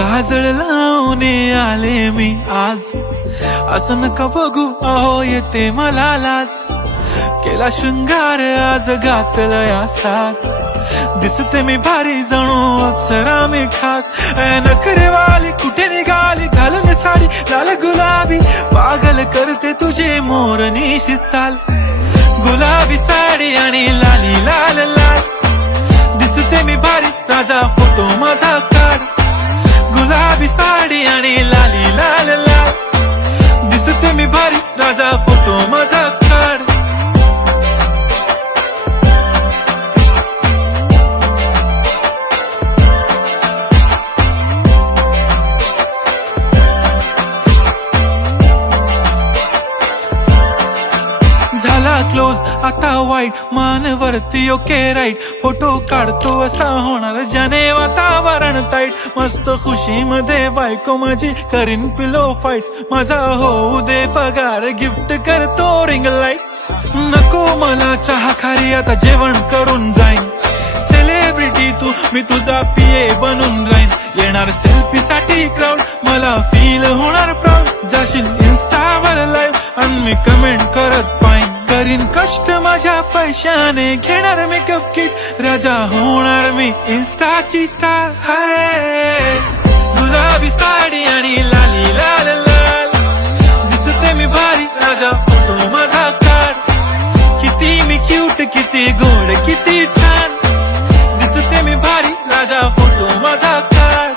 काजळ लावून आले मी आज, असं नका बघू अहो येते मला लाज. केला शृंगार आज घातलाय असाच, दिसते मी भारी जणू अप्सरा मी खास. नखरेवाली कुठे निघाली घालून साडी लाल गुलाबी, पागल करते तुझे मोरनीशी चाल. गुलाबी साडी आणि लाली लाल लाल, दिसते मी भारी राजा फोटो माझा काढ. गुलाबी साडी आणि लाली लाल लाल, दिसते मी भारी राजा फोटो माझा काढ. झाला क्लोज आता वाईट, मानवरती ओके राईट. फोटो काढतो असा होणार ज्याने वातावरण ताईट. मस्त खुशी मध्ये बायको माझी करीन पिलो फाईट. माझा होऊ दे पगार गिफ्ट करतो रिंग लाईट. नको मला चहा खारी आता जेवण करून जाईन. सेलिब्रिटी तू मी तुझा पिये बनून राहीन. येणार सेल्फी साठी क्राऊड मला फील होणार प्राऊड. जाशील इन्स्टावर लाईव्ह आणि मी कमेंट करत पाईन. करीन कष्ट माझ्या पैशाने घेणार मेकअप किट. राजा होणार मी इन्स्टाची स्टार. हाय गुलाबी साडी आणि लाली लाल लाल, दिसते मी भारी राजा फोटो माझा काढ. किती मी क्यूट किती गोड किती छान, दिसते मी भारी राजा फोटो माझा काढ.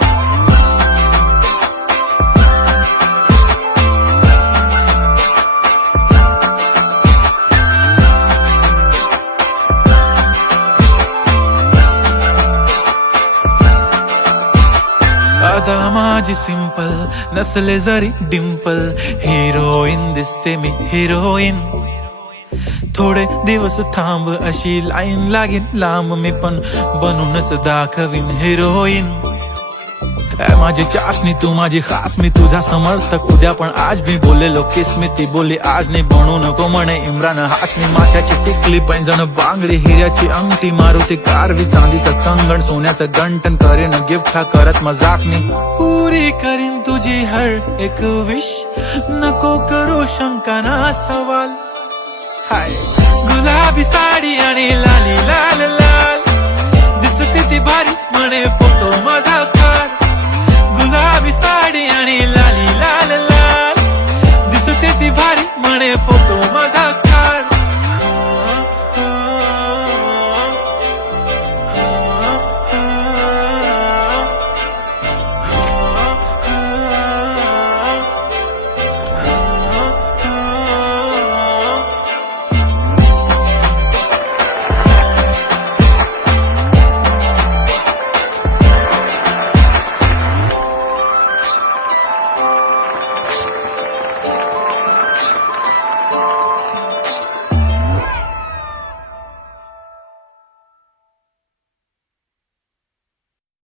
आता माझी सिंपल नसले जरी डिंपल, हिरोईन दिसते मी हिरोईन. थोडे दिवस थांब अशी लाईन लागेल लांब, मी पण बनूनच दाखवीन हिरोईन. माझी चाशनी तू माझी खास, मी तुझा समर्थक उद्या पण आज मी बोलेलो किस मी. ती बोली आज नाही बनू नको म्हणे इम्रान हाशमी. माथ्याची टिकली पैंजण बांगडी हिऱ्याची अंगठी, मारुती कारवी चांदीचं कंगण सोन्याचं गंटन. करेन गिफ्ट हा करत मजाक मी, पुरी करीन तुझी हर एक विश. नको करू शंका ना सवाल. हाय गुलाबी साडी आणि लाली लाल लाल, दिसते ती भारी म्हणे फोटो माझा काढ. गुलाबी साडी आणि लाली लाल लाल, दिसते ती भारी म्हणे फोटो माझा